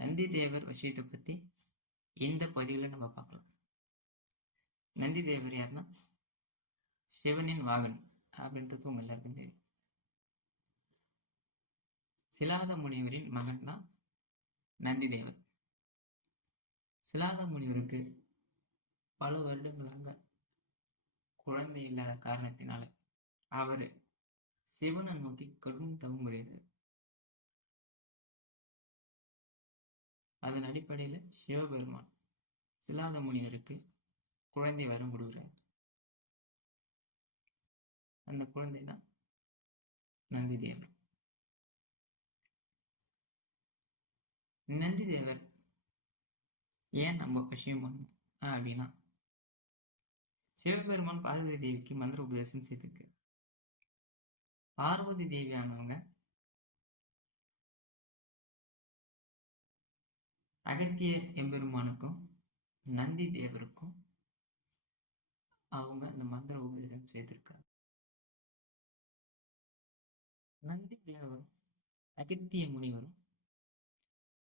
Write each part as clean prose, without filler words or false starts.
நந்தி தேவர் விஷயத்தை பற்றி இந்த பதிவில் நம்ம பார்க்கலாம். நந்தி தேவர் யாருன்னா சிவனின் வாகனம் அப்படின்றது உங்க எல்லாருக்கும் தெரியும். சிலாத முனிவரின் மகன் தான் நந்தி தேவர். சிலாத முனிவருக்கு பல வருடங்களாக குழந்தை இல்லாத காரணத்தினால அவர் சிவனை நோக்கி கடும் தவம் புரிகிறார். அதன் அடிப்படையில் சிவபெருமான் சிலாத முனிவருக்கு குழந்தை வரம் கொடுக்கிறார். அந்த குழந்தை தான் நந்தி தேவர். நந்தி தேவர் ஏன் நம்ம விஷயம் பண்ணணும் அப்படின்னா, சிவபெருமான் பார்வதி தேவிக்கு மந்திர உபதேசம் செய்திருக்கு. பார்வதி தேவியானவங்க அகத்திய எம்பெருமானுக்கும் நந்தி தேவருக்கும் அவங்க அந்த மந்திர உபதேசம் செய்திருக்காங்க. நந்தி தேவரும் அகத்திய முனிவரும்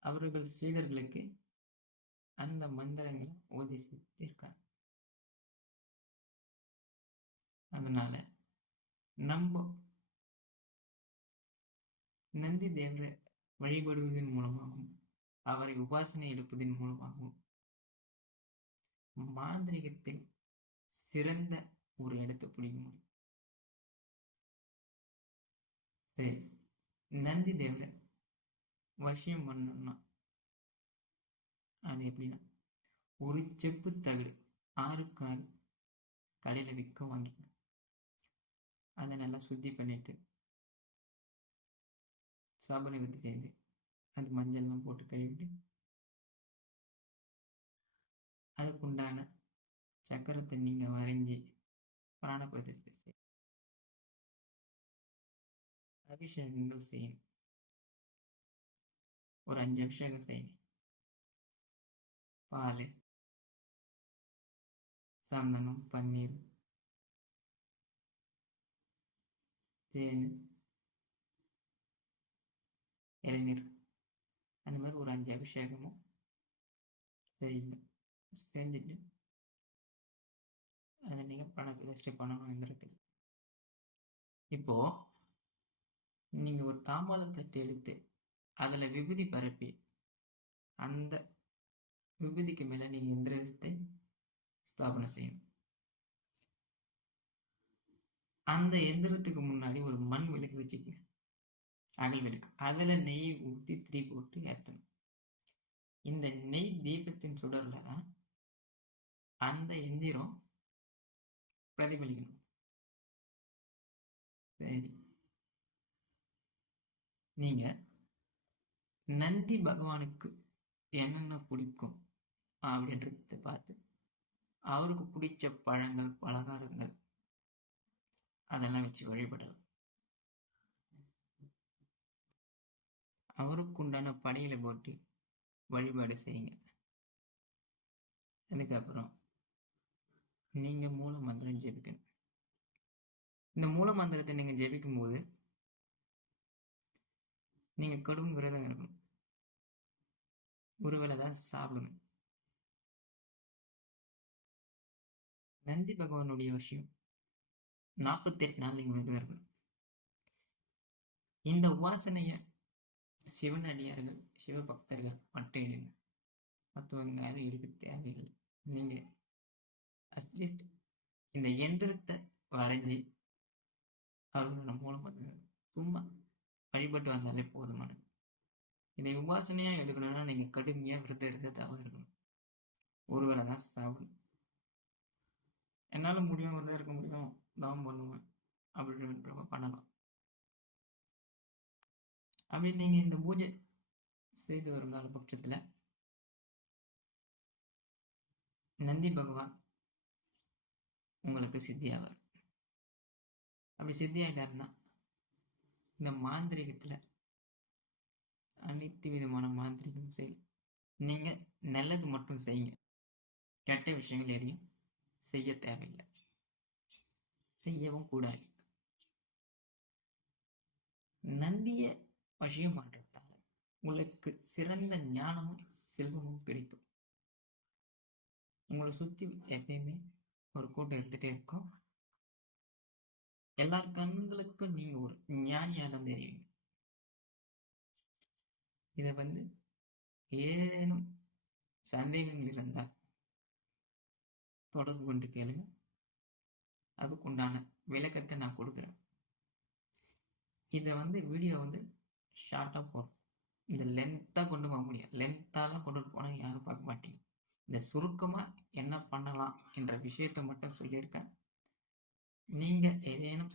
அவர்கள் சீடர்களுக்கு அந்த மந்திரங்களை உபதேசித்திருக்காங்க. அதனால நம்ம நந்தி தேவரை வழிபடுவதன் மூலமாகவும் அவரை உபாசனை எடுப்பதன் மூலமாகவும் மாந்திரிகத்தில் சிறந்த ஒரு இடத்தை பிடிக்க முடியும். நந்தி தேவரை வசியம் பண்ணணும்னா அது எப்படின்னா, ஒரு செப்பு தகடு 6க்கு 6 கடையில் விற்க வாங்கிங்க. அதை நல்லா சுத்தி பண்ணிட்டு சாபனை வித்து செய்து அது மஞ்சள்லாம் போட்டு கழுவிட்டு அதுக்குண்டான சக்கரத்தை நீங்க வரைஞ்சி பிராண பிரதிஷ்டை செய்ய அபிஷேகங்கள் செய்யணும். ஒரு 5 அபிஷேகம் செய்யணும். பால், சந்தனம், பன்னீர், தேன், இளநீர், அந்த மாதிரி ஒரு 5 அபிஷேகமும் செய்யணும். செஞ்சுட்டு அதை நீங்க பிராண பிரதிஷ்டை பண்ணணும். இந்த இடத்துல இப்போ நீங்க ஒரு தாம்பாள தட்டு எடுத்து அதுல விபூதி பரப்பி அந்த விபூதிக்கு மேல நீங்க இந்திரத்தை ஸ்தாபனை செய்யணும். அந்த எந்திரத்துக்கு முன்னாடி ஒரு மண் விளக்கு வச்சுக்கங்க, அகல் விளக்கு. அதுல நெய் ஊற்றி திரி போட்டு ஏற்றணும். இந்த நெய் தீபத்தின் சுடர்ல அந்த எந்திரம் பிரதிபலிக்கணும். சரி, நீங்க நந்தி பகவானுக்கு என்னென்ன பிடிக்கும் அப்படின்றத பார்த்து அவருக்கு பிடிச்ச பழங்கள், பலகாரங்கள் அதெல்லாம் வச்சு வழிபடலாம். அவருக்கு உண்டான படையில போட்டு வழிபாடு செய்யுங்க. அதுக்கப்புறம் நீங்க மூல மந்திரம் ஜெபிக்கணும். இந்த மூல மந்திரத்தை நீங்க ஜெபிக்கும் போது நீங்க கடும் விரதம் இருக்கணும். ஒருவேளை தான் சாப்பிடணும். நந்தி பகவானுடைய விஷயம் 48 நாள் நீங்க விரதம் இருக்கணும். இந்த உபாசனைய சிவனடியார்கள், சிவபக்தர்கள் மட்டும் எடுங்க. மற்றவங்க யாரும் எடுக்க தேவையில்லை. நீங்க அட்லீஸ்ட் இந்த எந்திரத்தை வரைஞ்சி அவர்களோட மூலம் சும்மா வழிபட்டு வந்தாலே போதுமானது. இதை உபாசனையா எடுக்கணும்னா நீங்க கடுமையா விரதம் இருக்க தவறு இருக்கணும். ஒருவேளை தான் சாப்பிடணும். என்னால முடியும், விரதம் இருக்க முடியும், தவம் பண்ணுவேன் அப்படின்றவங்க பண்ணலாம். அப்படி நீங்க இந்த பூஜை செய்து வருங்கால பட்சத்துல நந்தி பகவான் உங்களுக்கு சித்தியாவார். அப்படி சித்தியாயிட்டாருன்னா இந்த மாந்திரிகத்துல அனைத்து விதமான மாந்திரிகம் செய்யும். நீங்க நல்லது மட்டும் செய்யுங்க, கெட்ட விஷயங்கள் எதையும் செய்ய தேவையில்லை, செய்யவும் கூடாது. நந்திய வசியம் பண்றதால உங்களுக்கு சிறந்த ஞானமும் செல்வமும் கிடைக்கும். உங்களை சுற்றி எப்பயுமே ஒரு கூட்டம் இருந்துகிட்டே இருக்கும். எல்லார் கண்களுக்கும் நீங்கள் ஒரு ஞானியாக தான் தெரியுங்க. இதை ஏதேனும் சந்தேகங்கள் இருந்தால் தொடர்பு கொண்டு கேளுங்க. அதுக்குண்டான விளக்கத்தை நான் கொடுக்குறேன். இதை வீடியோ ஷார்ட்டாக போகும். இந்த லென்த்தாக கொண்டு போக முடியாது. லென்த்தாலாம் கொண்டு போனால் யாரும் பார்க்க மாட்டீங்க. இந்த சுருக்கமாக என்ன பண்ணலாம் என்ற விஷயத்தை மட்டும் சொல்லியிருக்கேன். நீங்கள் ஏதேனும்